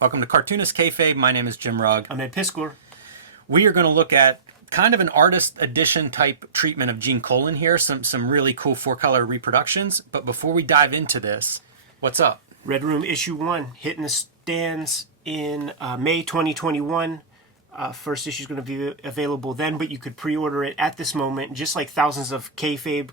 Welcome to Cartoonist Kayfabe. My name is Jim Rugg. I'm Ed Piskor. We are going to look at kind of an artist edition type treatment of Gene Colan here. Some really cool 4-color reproductions. But before we dive into this, what's up? Red Room issue 1 hitting the stands in May 2021. First issue is going to be available then, but you could pre-order it at this moment, just like thousands of Kayfabe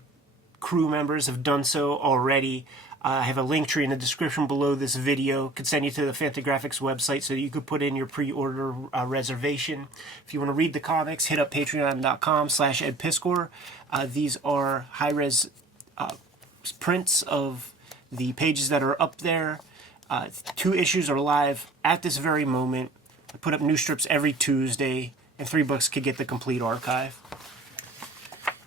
crew members have done so already. I have a link tree in the description below this video. Could send you to the Fantagraphics website so that you could put in your pre-order reservation. If you want to read the comics, hit up patreon.com/edpiskor. These are high-res prints of the pages that are up there. 2 issues are live at this very moment. I put up new strips every Tuesday, and $3 could get the complete archive.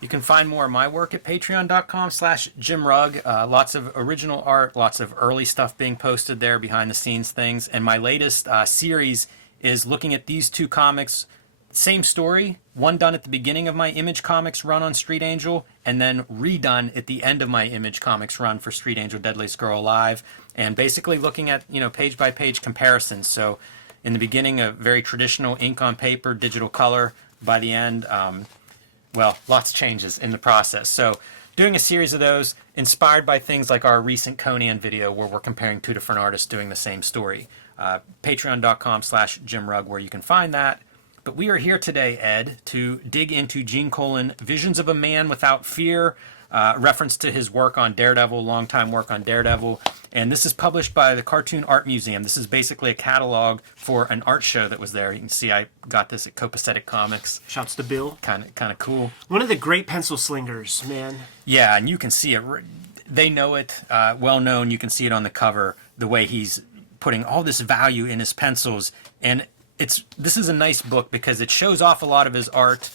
You can find more of my work at patreon.com/JimRugg. Lots of original art, lots of early stuff being posted there, behind the scenes things. And my latest series is looking at these 2 comics. Same story, one done at the beginning of my Image Comics run on Street Angel, and then redone at the end of my Image Comics run for Street Angel Deadliest Girl Alive. And basically looking at, page by page comparisons. So in the beginning, a very traditional ink on paper, digital color. By the end, lots of changes in the process. So doing a series of those inspired by things like our recent Conan video where we're comparing 2 different artists doing the same story. Patreon.com/JimRugg where you can find that. But we are here today, Ed, to dig into Gene Colan, Visions of a Man Without Fear, reference to his work on Daredevil, longtime work on Daredevil. And this is published by the Cartoon Art Museum. This is basically a catalog for an art show that was there. You can see I got this at Copacetic Comics. Shouts to Bill. Kind of cool. One of the great pencil slingers, man. Yeah, and you can see it. They know it. Well known. You can see it on the cover, the way he's putting all this value in his pencils. And this is a nice book because it shows off a lot of his art,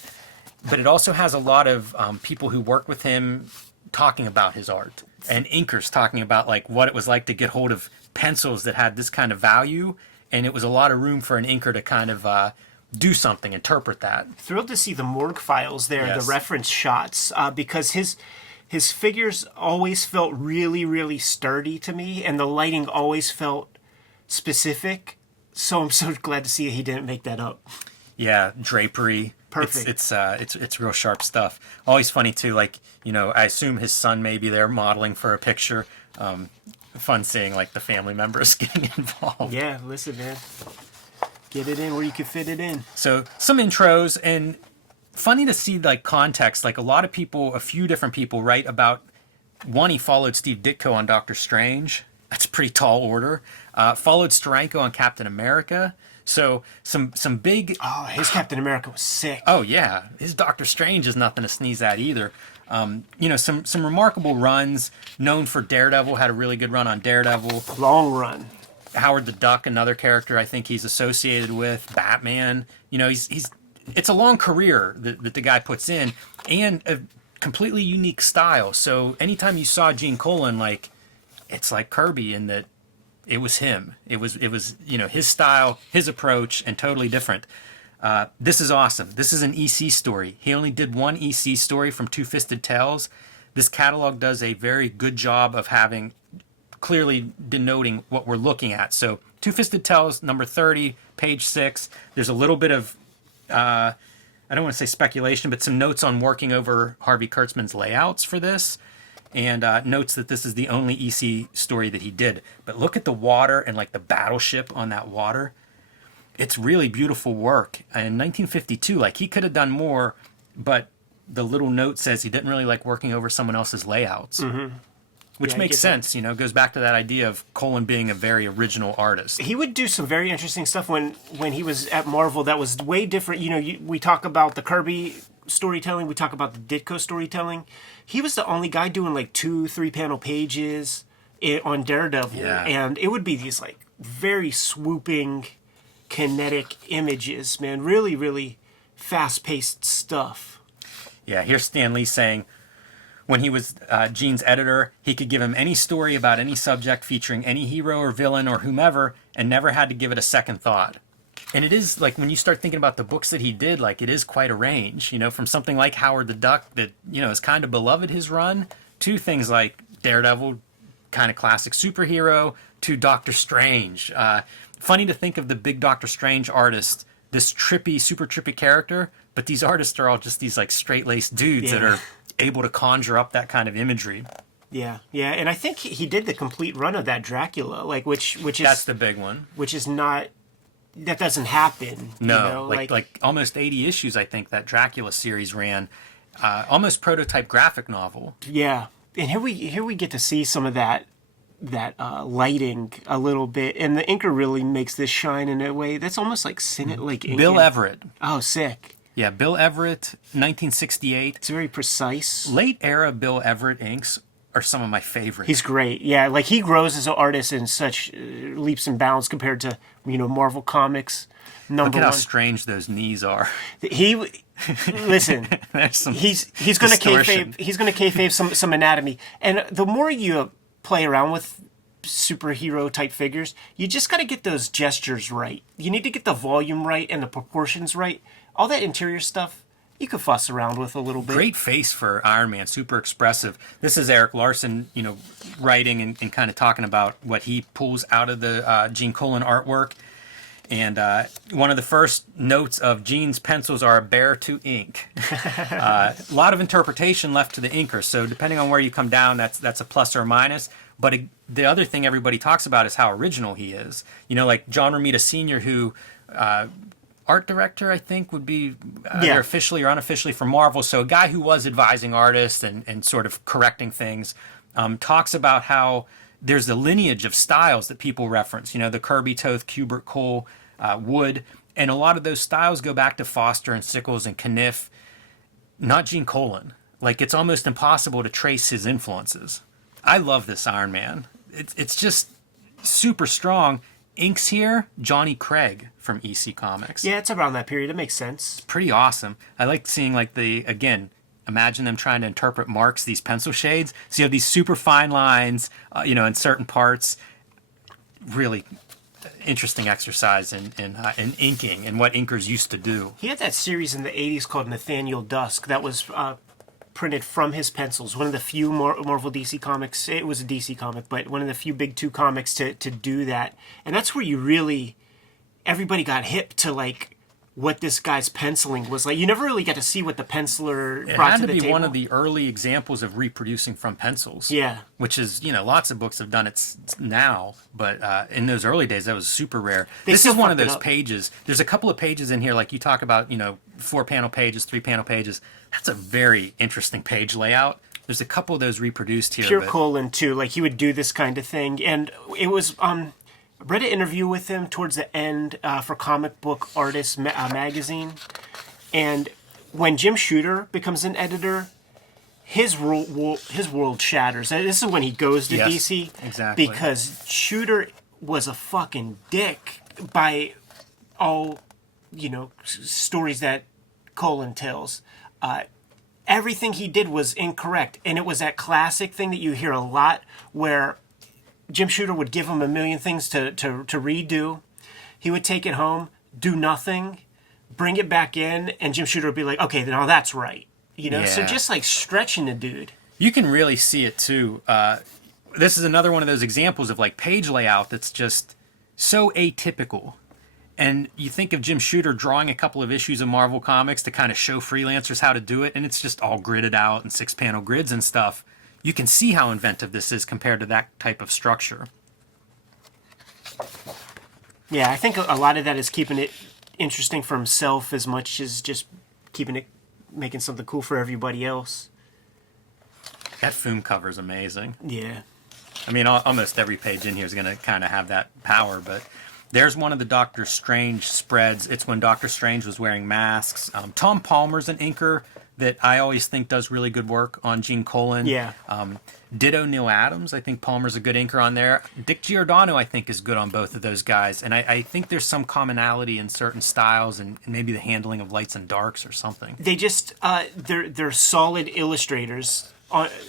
but it also has a lot of people who work with him talking about his art, and inkers talking about like what it was like to get hold of pencils that had this kind of value, and it was a lot of room for an inker to kind of do something, interpret that. Thrilled to see the morgue files there, Yes. the reference shots, because his figures always felt really, really sturdy to me, and the lighting always felt specific. So I'm so glad to see he didn't make that up. Yeah, drapery. Perfect. It's real sharp stuff. Always funny too. Like, I assume his son may be there modeling for a picture. Fun seeing like the family members getting involved. Yeah, listen, man. Get it in where you can fit it in. So some intros, and funny to see like context. Like a few different people write about one. He followed Steve Ditko on Doctor Strange. That's a pretty tall order. Followed Steranko on Captain America. So some big... Oh, his Captain America was sick. Oh, yeah. His Doctor Strange is nothing to sneeze at either. Some remarkable runs. Known for Daredevil, had a really good run on Daredevil. Long run. Howard the Duck, another character I think he's associated with. Batman. It's a long career that the guy puts in, and a completely unique style. So anytime you saw Gene Colan, like, it's like Kirby in that it was him. It was his style, his approach, and totally different. This is awesome. This is an EC story. He only did one EC story from Two-Fisted Tales. This catalog does a very good job of clearly denoting what we're looking at. So Two-Fisted Tales, number 30, page 6. There's a little bit of, I don't want to say speculation, but some notes on working over Harvey Kurtzman's layouts for this. And notes that this is the only EC story that he did. But look at the water and like the battleship on that water. It's really beautiful work. In 1952, like he could have done more, but the little note says he didn't really like working over someone else's layouts. Mm-hmm. Which makes sense, goes back to that idea of Colan being a very original artist. He would do some very interesting stuff when he was at Marvel that was way different. We talk about the Kirby storytelling, we talk about the Ditko storytelling. He was the only guy doing like 2-3 panel pages on Daredevil, and it would be these like very swooping kinetic images, man. Really, really fast-paced stuff. Yeah, here's Stan Lee saying, when he was Gene's editor, he could give him any story about any subject featuring any hero or villain or whomever and never had to give it a second thought. And it is, like, when you start thinking about the books that he did, like, it is quite a range, from something like Howard the Duck that, is kind of beloved, his run, to things like Daredevil, kind of classic superhero to Doctor Strange. Funny to think of the big Doctor Strange artist, this trippy, super trippy character, but these artists are all just these like straight-laced dudes that are able to conjure up that kind of imagery. Yeah, yeah, and I think he did the complete run of that Dracula, like which is that's the big one. Which is not that doesn't happen. No, you know? like almost 80 issues. I think that Dracula series ran, almost prototype graphic novel. Yeah, and here we get to see some of that lighting a little bit, and the inker really makes this shine in a way that's almost like like Bill Everett. Oh, sick. Yeah, Bill Everett, 1968. It's very precise. Late era Bill Everett inks are some of my favorites. He's great. Yeah, like he grows as an artist in such leaps and bounds compared to Marvel Comics. Look at how strange those knees are. Listen. He's going to kayfabe. He's going to kayfabe some anatomy, and the more you play around with superhero type figures, you just got to get those gestures right. You need to get the volume right and the proportions right. All that interior stuff you could fuss around with a little bit. Great face for Iron Man, super expressive. This is Eric Larson, writing and kind of talking about what he pulls out of the Gene Colan artwork. And one of the first notes of Gene's pencils are bare to ink. A lot of interpretation left to the inker, so depending on where you come down, that's a plus or a minus. But the other thing everybody talks about is how original he is. Like John Romita Sr., who art director, I think, would be either officially or unofficially for Marvel. So a guy who was advising artists and sort of correcting things, talks about how there's a lineage of styles that people reference. The Kirby, Toth, Kubert, Cole, Wood. And a lot of those styles go back to Foster and Sickles and Kniff, not Gene Colan. Like, it's almost impossible to trace his influences. I love this Iron Man. It's just super strong. Inks here, Johnny Craig from EC Comics. Yeah, it's around that period. It makes sense. Pretty awesome. I like seeing imagine them trying to interpret marks, these pencil shades. So you have these super fine lines, in certain parts. Really interesting exercise in inking and what inkers used to do. He had that series in the 80s called Nathaniel Dusk that was printed from his pencils. One of the few Marvel DC comics. It was a DC comic, but one of the few big two comics to do that. And that's where everybody got hip to like what this guy's penciling was like. You never really got to see what the penciler brought to the table. It had to be one of the early examples of reproducing from pencils. Yeah. Which is, lots of books have done it now, but in those early days, that was super rare. This is one of those pages. There's a couple of pages in here, like you talk about, 4-panel pages, 3-panel pages. That's a very interesting page layout. There's a couple of those reproduced here. Pure Colan, too. Like, he would do this kind of thing. And it was... I read an interview with him towards the end for Comic Book Artist magazine, and when Jim Shooter becomes an editor, his world shatters. This is when he goes to DC, exactly, because Shooter was a fucking dick by all stories that Colan tells. Everything he did was incorrect, and it was that classic thing that you hear a lot where Jim Shooter would give him a million things to redo. He would take it home, do nothing, bring it back in, and Jim Shooter would be like, okay, now that's right. So just like stretching the dude. You can really see it too. This is another one of those examples of like page layout that's just so atypical. And you think of Jim Shooter drawing a couple of issues of Marvel Comics to kind of show freelancers how to do it, and it's just all gridded out and 6-panel grids and stuff. You can see how inventive this is compared to that type of structure. Yeah, I think a lot of that is keeping it interesting for himself as much as just making something cool for everybody else. That Foom cover is amazing. Yeah. I mean, almost every page in here is going to kind of have that power, but there's one of the Doctor Strange spreads. It's when Doctor Strange was wearing masks. Tom Palmer's an inker that I always think does really good work on Gene Colan. Yeah. Ditto Neil Adams. I think Palmer's a good inker on there. Dick Giordano, I think, is good on both of those guys. And I think there's some commonality in certain styles and maybe the handling of lights and darks or something. They just, they're solid illustrators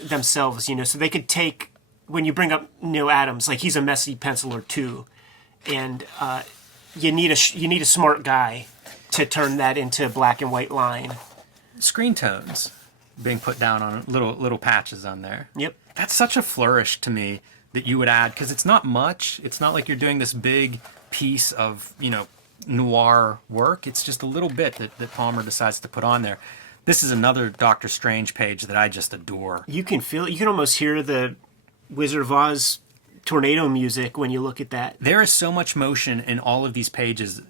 themselves, so they could take, when you bring up Neil Adams, like he's a messy penciler too. And you need a smart guy to turn that into a black and white line. Screen tones being put down on little patches on there. Yep. That's such a flourish to me that you would add? Because it's not much. It's not like you're doing this big piece of, noir work. It's just a little bit that Palmer decides to put on there. This is another Doctor Strange page that I just adore. You can feel it. You can almost hear the Wizard of Oz tornado music when you look at that. There is so much motion in all of these pages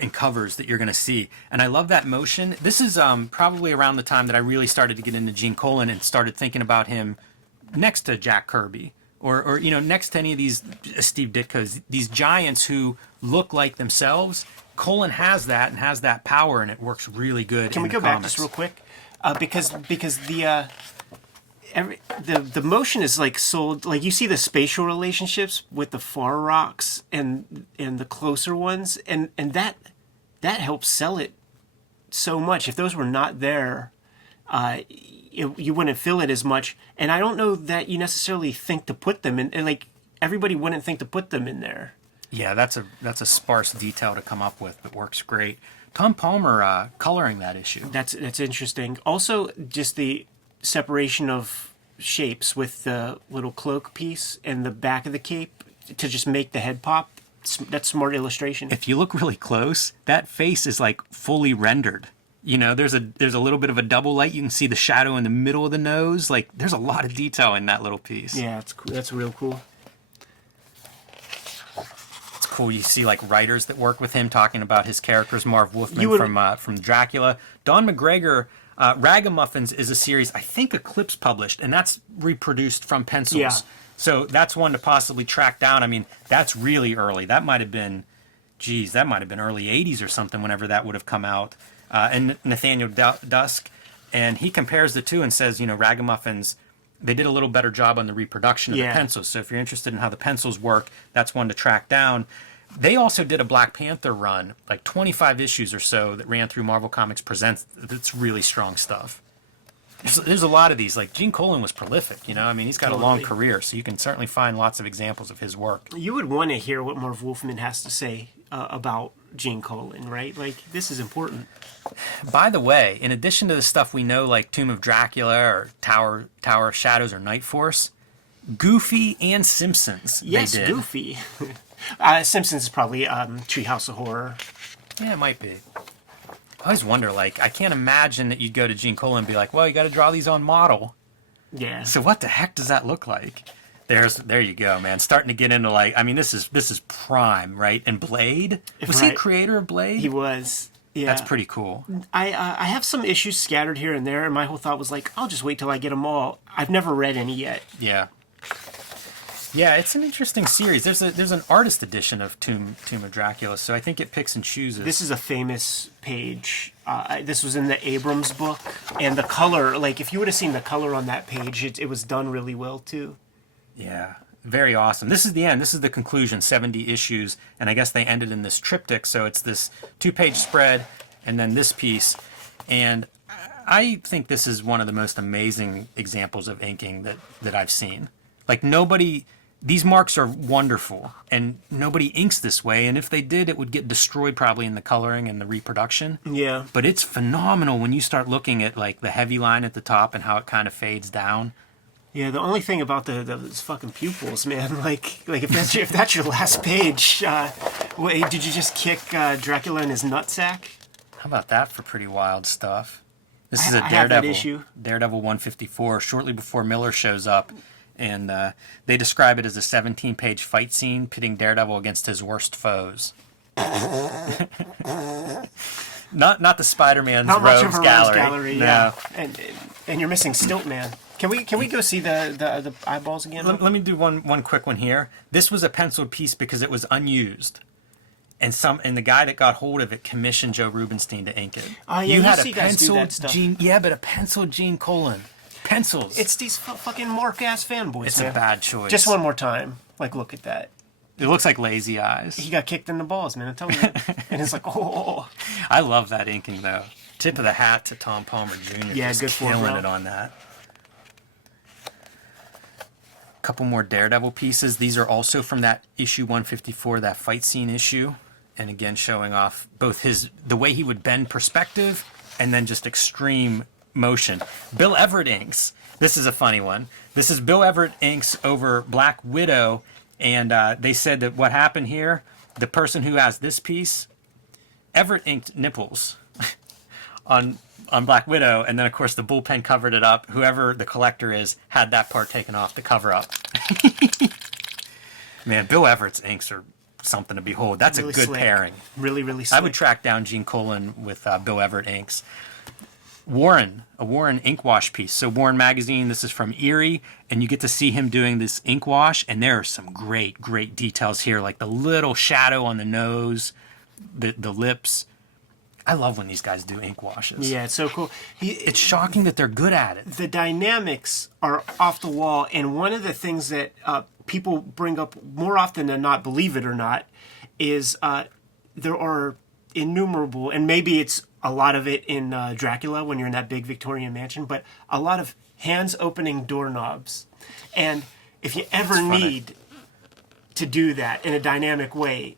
and covers that you're going to see. And I love that motion. This is probably around the time that I really started to get into Gene Colan and started thinking about him next to Jack Kirby or next to any of these Steve Ditko's, these giants who look like themselves. Colan has that and has that power, and it works really good. Can we go back just real quick? Because the motion is like sold, like you see the spatial relationships with the far rocks and the closer ones, and that helps sell it so much. If those were not there, you wouldn't feel it as much. And I don't know that you necessarily think to put them in, and like everybody wouldn't think to put them in there. Yeah, that's a sparse detail to come up with, but works great. Tom Palmer coloring that issue. That's interesting. Also, just the separation of shapes with the little cloak piece and the back of the cape to just make the head pop. That's smart illustration. If you look really close, that face is like fully rendered. There's a little bit of a double light. You can see the shadow in the middle of the nose. Like, there's a lot of detail in that little piece. Yeah, it's cool. That's real cool. Cool. You see like writers that work with him talking about his characters. Marv Wolfman from Dracula. Don McGregor, Ragamuffins is a series I think Eclipse published, and that's reproduced from pencils. Yeah. So that's one to possibly track down. I mean, that's really early. That might have been early 80s or something whenever that would have come out. And Nathaniel Dusk, and he compares the two and says, Ragamuffins, they did a little better job on the reproduction of the pencils. So if you're interested in how the pencils work, that's one to track down. They also did a Black Panther run, like 25 issues or so, that ran through Marvel Comics Presents. That's really strong stuff. There's a lot of these. Like, Gene Colan was prolific, he's got a long career, so you can certainly find lots of examples of his work. You would want to hear what Marv Wolfman has to say about Gene Colan, right? Like, this is important. By the way, in addition to the stuff we know, like Tomb of Dracula or Tower of Shadows or Night Force, Goofy and Simpsons. Yes, they did. Goofy. Simpsons is probably Treehouse of Horror. Yeah, it might be. I always wonder, I can't imagine that you'd go to Gene Colan and be like, well, you got to draw these on model. Yeah. So what the heck does that look like? There you go, man. Starting to get into this is prime, right? And Blade? Was he a creator of Blade? He was. Yeah. That's pretty cool. I have some issues scattered here and there, and my whole thought was like, I'll just wait till I get them all. I've never read any yet. Yeah. Yeah, it's an interesting series. There's an artist edition of Tomb of Dracula, so I think it picks and chooses. This is a famous page. This was in the Abrams book, and the color, like if you would have seen the color on that page, it was done really well too. Yeah, very awesome. This is the end. This is the conclusion, 70 issues, and I guess they ended in this triptych, so it's this 2-page spread and then this piece. And I think this is one of the most amazing examples of inking that I've seen. Like, these marks are wonderful, and nobody inks this way, and if they did, it would get destroyed probably in the coloring and the reproduction. Yeah. But it's phenomenal when you start looking at, the heavy line at the top and how it kind of fades down. Yeah, the only thing about those fucking pupils, man, like if that's your last page, did you just kick Dracula in his nutsack? How about that for pretty wild stuff? This is a I have that Daredevil issue. Daredevil 154, shortly before Miller shows up, and they describe it as a 17-page fight scene pitting Daredevil against his worst foes. Not the Spider-Man's Not much of Rogues a Gallery. Rogues Gallery, No. yeah. And you're missing Stiltman. Can we go see the eyeballs again? Let me do one quick one here. This was a penciled piece because it was unused. And the guy that got hold of it commissioned Joe Rubenstein to ink it. Oh, yeah, you had see guys do that stuff. but a penciled Gene Colan. Pencils. It's these fucking Mark-ass fanboys, It's man. a bad choice. Just one more time. Like, look at that. It looks like lazy eyes. He got kicked in the balls, man. I'm telling you. And it's like, oh. I love that inking, though. Tip of the hat to Tom Palmer Jr. Yeah, just good for him, killing bro. it on that. Couple more Daredevil pieces. These are also from that issue 154, that fight scene issue. And again, showing off both the way he would bend perspective and then just extreme motion. Bill Everett inks. This is a funny one. This is Bill Everett inks over Black Widow, and they said that what happened here, the person who has this piece, Everett inked nipples on Black Widow, and then of course the bullpen covered it up. Whoever the collector is had that part taken off to cover up. Man, Bill Everett's inks are something to behold. That's really a good pairing. Really, really slick. I would track down Gene Colan with Bill Everett inks. Warren, a Warren ink wash piece. So Warren magazine, this is from Erie, and you get to see him doing this ink wash, and there are some great, great details here, like the little shadow on the nose, the lips. I love when these guys do ink washes. Yeah, it's so cool. It's shocking that they're good at it. The dynamics are off the wall, and one of the things that people bring up more often than not, believe it or not, is there are innumerable, and maybe it's a lot of it in Dracula when you're in that big Victorian mansion, but a lot of hands opening doorknobs. And if you ever need to do that in a dynamic way,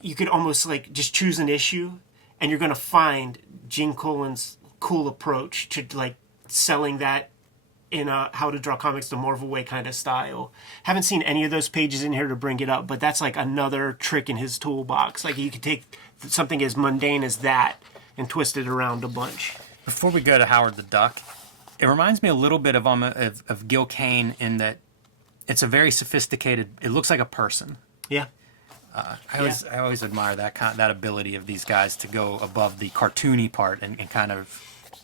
you could almost like just choose an issue, and you're going to find Gene Colan's cool approach to like selling that in a How to Draw Comics the Marvel Way kind of style. Haven't seen any of those pages in here to bring it up, but that's like another trick in his toolbox. Like you could take something as mundane as that and twist it around a bunch. Before we go to Howard the Duck, it reminds me a little bit of Gil Kane in that it's a very sophisticated, it looks like a person. Yeah. I always admire that ability of these guys to go above the cartoony part and kind of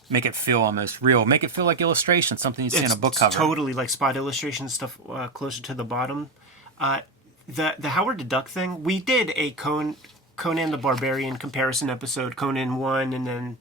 make it feel almost real, make it feel like illustration, something you see in a book cover. Totally like spot illustration stuff closer to the bottom. The Howard the Duck thing, we did a Conan the Barbarian comparison episode, Conan 1, and then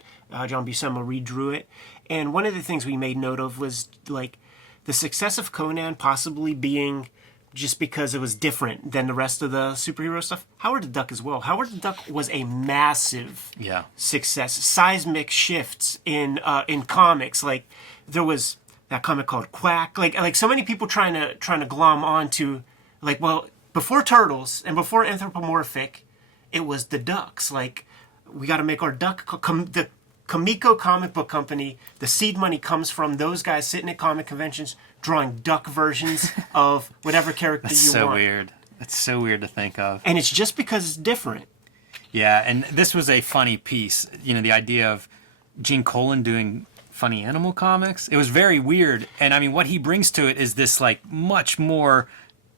John Buscema redrew it. And one of the things we made note of was like the success of Conan possibly being just because it was different than the rest of the superhero stuff. Howard the Duck as well. Howard the Duck was a massive success. Seismic shifts in comics. Like there was that comic called Quack. Like so many people trying to glom onto like, well, before Turtles and before Anthropomorphic, it was the Ducks. Like we got to make our Duck. The Comico Comic Book Company, the seed money comes from those guys sitting at comic conventions drawing duck versions of whatever character That's you so want. Weird. That's so weird to think of. And it's just because it's different. Yeah, and this was a funny piece. You know, the idea of Gene Colan doing funny animal comics. It was very weird. And I mean, what he brings to it is this like much more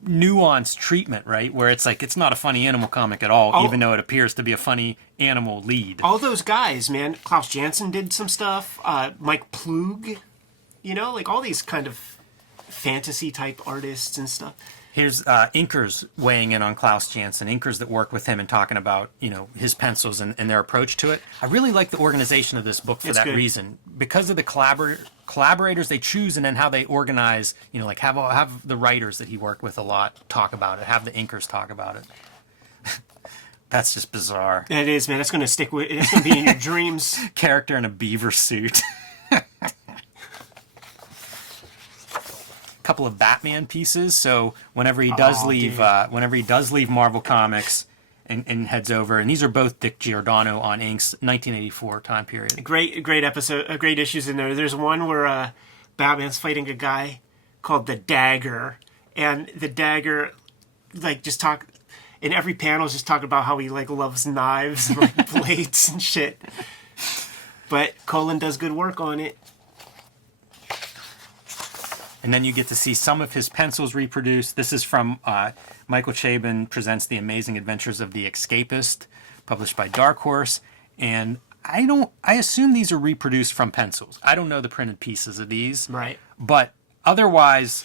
nuanced treatment, right? Where it's like, it's not a funny animal comic at all, even though it appears to be a funny animal lead. All those guys, man. Klaus Janson did some stuff. Mike Plug, you know, like all these kind of fantasy type artists and stuff. Here's inkers weighing in on Klaus Janson, inkers that work with him and talking about, you know, his pencils and their approach to it. I really like the organization of this book for that reason. Because of the collaborators they choose and then how they organize, you know, like have the writers that he worked with a lot talk about it, have the inkers talk about it. That's just bizarre. It is, man. That's going to stick with, it's going to be in your dreams. Character in a beaver suit. Couple of Batman pieces. So whenever he does leave Marvel Comics and heads over, and these are both Dick Giordano on inks, 1984 time period. Great episode, great issues in there. There's one where Batman's fighting a guy called the Dagger, and the Dagger like just talk in every panel, just talking about how he like loves knives and like blades and shit. But Colan does good work on it. And then you get to see some of his pencils reproduced. This is from Michael Chabon Presents The Amazing Adventures of the Escapist, published by Dark Horse. And I assume these are reproduced from pencils. I don't know the printed pieces of these. Right. But otherwise,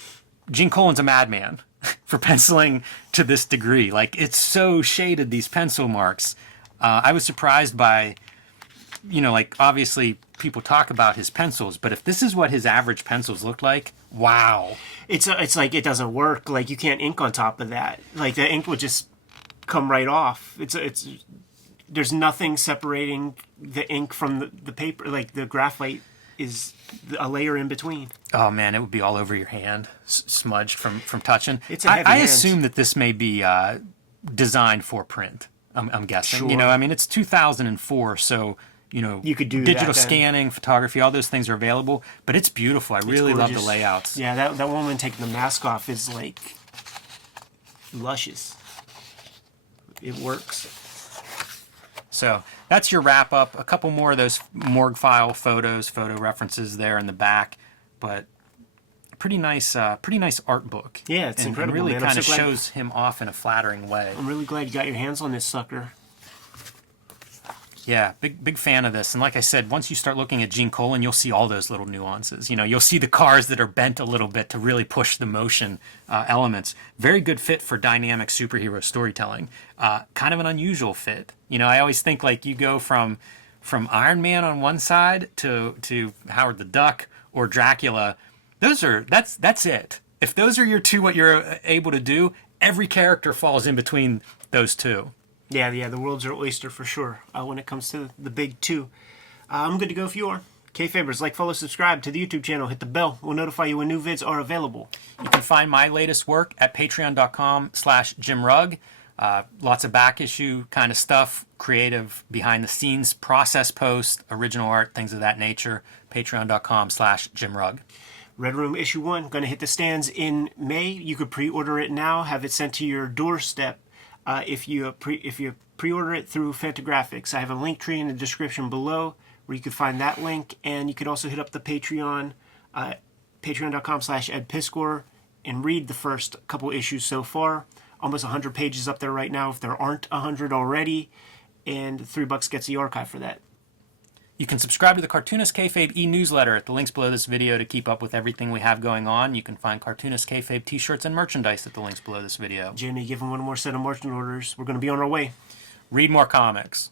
Gene Colan's a madman for penciling to this degree. Like, it's so shaded, these pencil marks. I was surprised by, you know, like, obviously people talk about his pencils, but if this is what his average pencils look like, wow. It's like it doesn't work. Like you can't ink on top of that. Like the ink would just come right off. There's nothing separating the ink from the paper. Like the graphite is a layer in between. Oh man, it would be all over your hand, smudged from touching. It's a heavy I hand. assume that this may be designed for print. I'm guessing. Sure. You know, I mean, it's 2004, so You could do digital that then. scanning, photography, all those things are available. But it's beautiful. I really love the gorgeous. layouts. Yeah, that woman taking the mask off is like luscious. It works. So that's your wrap up. A couple more of those morgue file photos, photo references there in the back, but pretty nice art book. Yeah, it's incredible. And really man. I'm kind of so glad- shows him off in a flattering way. I'm really glad you got your hands on this sucker. Yeah, big fan of this. And like I said, once you start looking at Gene Colan, you'll see all those little nuances. You'll see the cars that are bent a little bit to really push the motion elements. Very good fit for dynamic superhero storytelling. Kind of an unusual fit. I always think like you go from Iron Man on one side to Howard the Duck or Dracula. That's it. If those are your two, what you're able to do, every character falls in between those two. Yeah, the world's your oyster for sure when it comes to the big two. I'm good to go if you are. Kayfabers, like, follow, subscribe to the YouTube channel. Hit the bell. We'll notify you when new vids are available. You can find my latest work at patreon.com/JimRugg. Lots of back issue kind of stuff, creative behind the scenes, process post, original art, things of that nature. Patreon.com/JimRugg. Red Room issue 1 going to hit the stands in May. You could pre-order it now, have it sent to your doorstep. If you pre-order it through Fantagraphics, I have a link tree in the description below where you can find that link, and you could also hit up the Patreon, patreon.com/EdPiskor, and read the first couple issues so far. Almost 100 pages up there right now if there aren't 100 already, and $3 gets the archive for that. You can subscribe to the Cartoonist Kayfabe e-newsletter at the links below this video to keep up with everything we have going on. You can find Cartoonist Kayfabe t-shirts and merchandise at the links below this video. Jimmy, give him one more set of marching orders. We're going to be on our way. Read more comics.